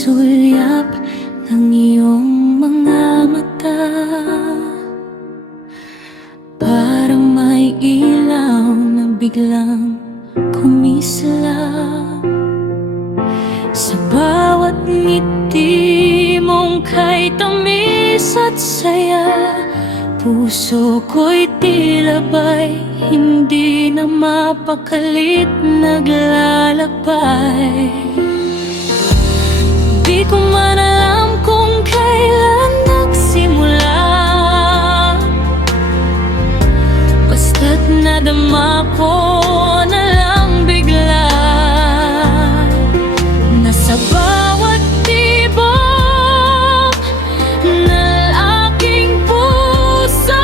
sulyap ng iyong mga mata. Parang may ilaw na biglang kumislap sa bawat ngiti mong kay tamis at saya. Puso ko'y tila ba'y hindi na mapakalit naglalakbay. Di ko man alam kung kailan nagsimula, basta't nadama ko na lang bigla na sa bawat tibok na aking puso,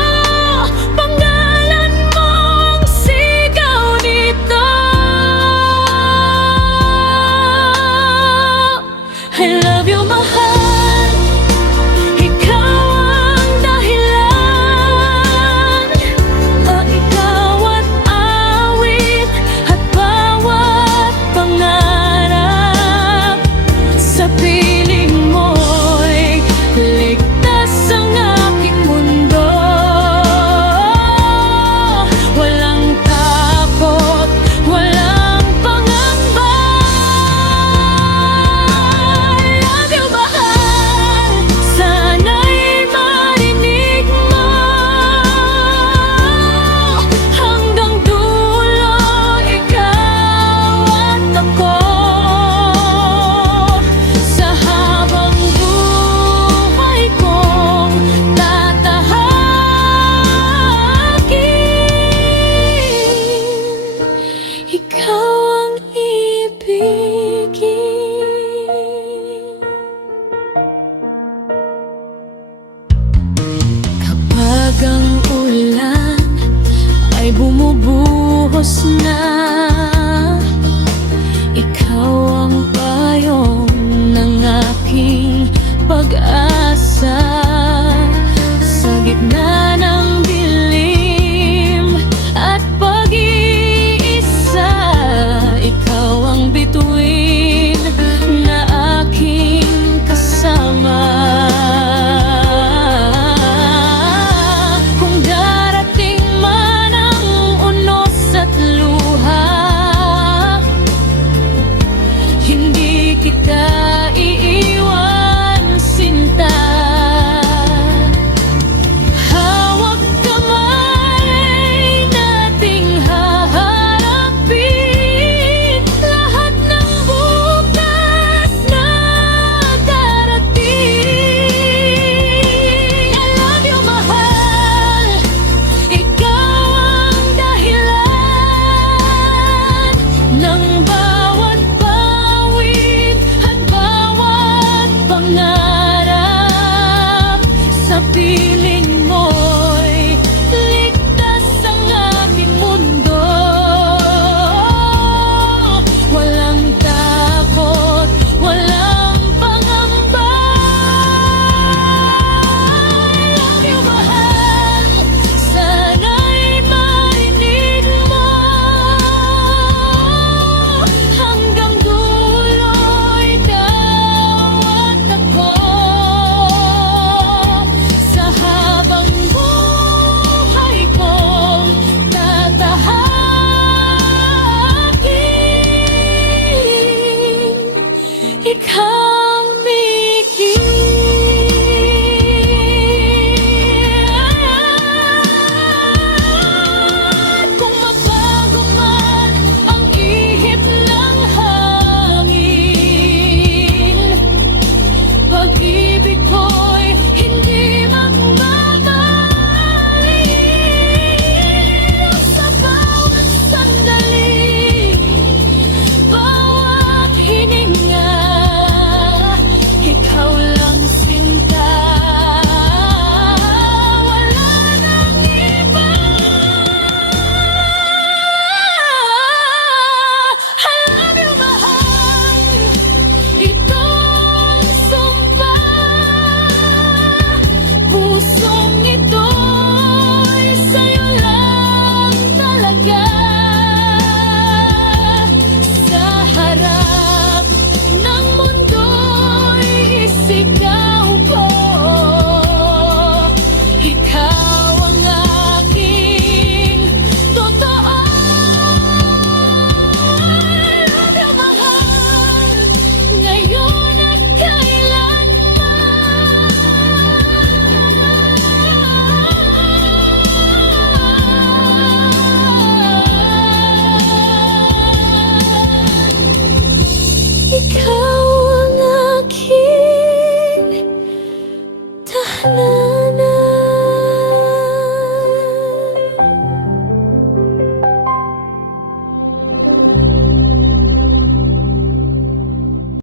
pangalan mo ang sigaw nito. I love you, mahal. Ikaw ang dahilan. Ikaw at awit at bawat pangarap. Sa piling mo'y ligtas ang aking mundo. Walang takot, walang pangamba. I love you, mahal. Sana'y marinig mo hanggang dulo. Ikaw at ako sa habang buhay kong tatahakin. Ikaw ang ibigin. Kapag ang ulan ay bumubuhos na, ikaw ang payong ng aking pag-asa. Sa gitna ng dilim at pag-iisa, ikaw ang bituin na aking kasama. Kung darating man ang unos at luha, hindi kita iiwan, sinta. Hawak kamay nating haharapin lahat ng bukas na darating. I love you, mahal. Ikaw ang dahilan ng bawat pawid at bawat pangarap. Sa piling mo'y ligtas ang aking mundo. Walang takot, walang pangamba. I love you, mahal. Sana'y marinig mo hanggang dulo. Ikaw at ako sa habang buhay kong tatahakin. Ikaw